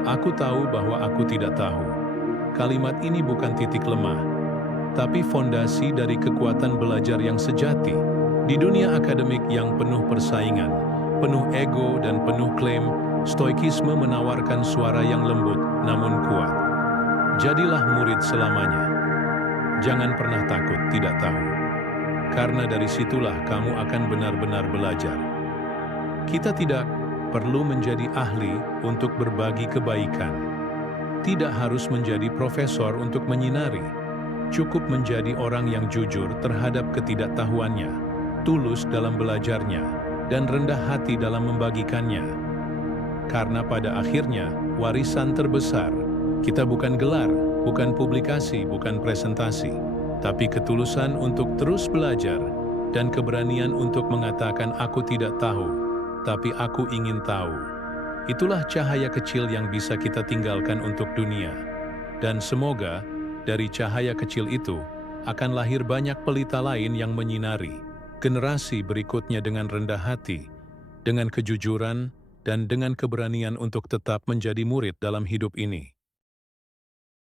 Aku tahu bahwa aku tidak tahu. Kalimat ini bukan titik lemah, tapi fondasi dari kekuatan belajar yang sejati. Di dunia akademik yang penuh persaingan, penuh ego dan penuh klaim, Stoikisme menawarkan suara yang lembut namun kuat. Jadilah murid selamanya. Jangan pernah takut tidak tahu. Karena dari situlah kamu akan benar-benar belajar. Kita tidak perlu menjadi ahli untuk berbagi kebaikan. Tidak harus menjadi profesor untuk menyinari. Cukup menjadi orang yang jujur terhadap ketidaktahuannya, tulus dalam belajarnya, dan rendah hati dalam membagikannya. Karena pada akhirnya, warisan terbesar kita bukan gelar, bukan publikasi, bukan presentasi, tapi ketulusan untuk terus belajar dan keberanian untuk mengatakan aku tidak tahu, tapi aku ingin tahu. Itulah cahaya kecil yang bisa kita tinggalkan untuk dunia. Dan semoga dari cahaya kecil itu akan lahir banyak pelita lain yang menyinari generasi berikutnya dengan rendah hati, dengan kejujuran, dan dengan keberanian untuk tetap menjadi murid dalam hidup ini.